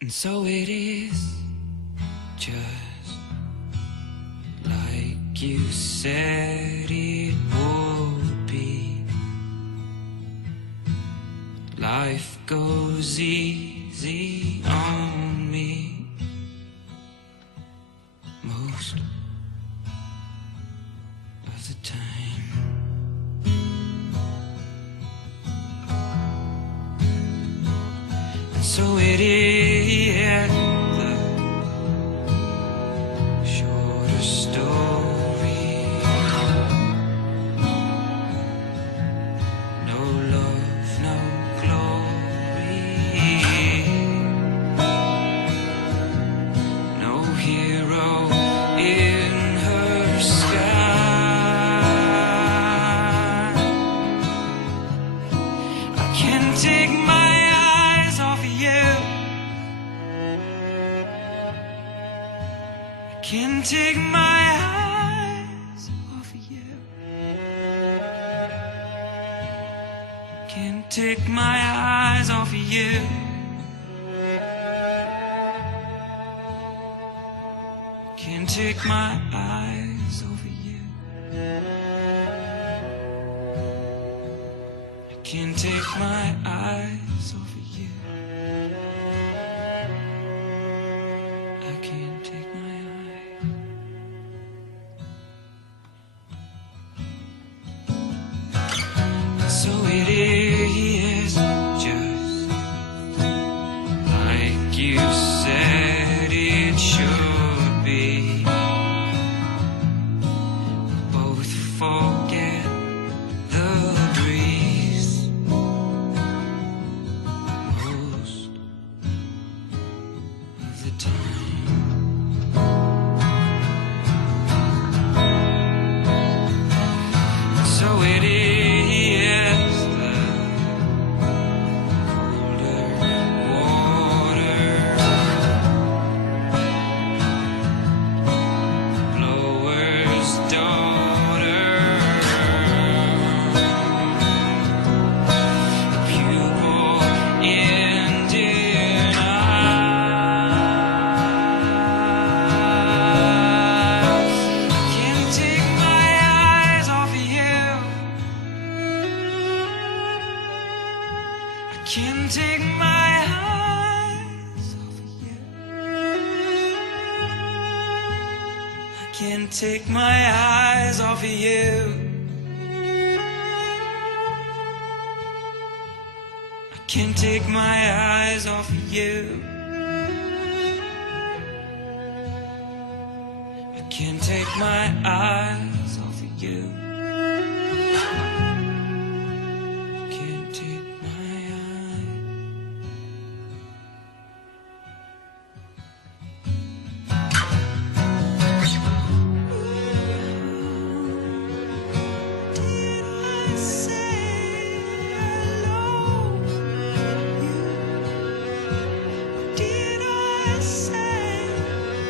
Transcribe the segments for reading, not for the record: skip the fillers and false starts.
And so it is, just like you said it would be. Life goes easy on me most of the time. And so it is, the shorter story. No love, no glory. No hero in her sky. I can't take my eyes off of you. I can't take my eyes off of you. Can't take my eyes off of you. Can't take my eyes off of you. I can't take my eyes off of you. I can't take my eyes. So it is, just like you said it should be. Both forget the breeze most of the time. So it is, the colder water, blower's daughter, pupil Indian eyes. Can't take my eyes off of you. I can't take my eyes off of you. I can't take my eyes off of you. I can't take my eyes off of you. I can't take my eyes off of you. Can't take my eyes. Did I say I love you? Did I say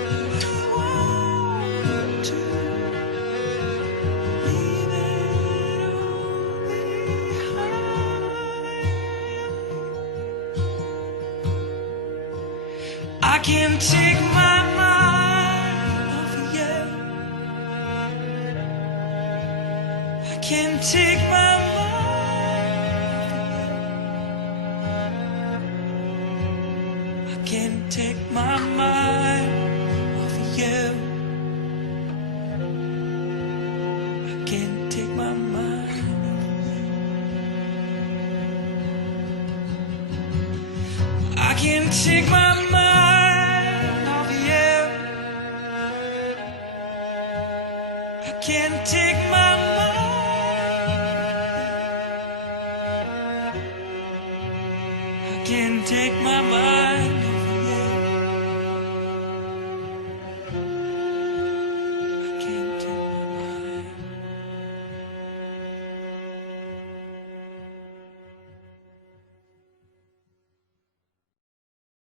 I want to leave it all behind? I can't take my mind off of you. I can't take my mind off of you. I can't take my mind off of you. I can't take my mind off of you. I can't take my mind off of you. I can't take my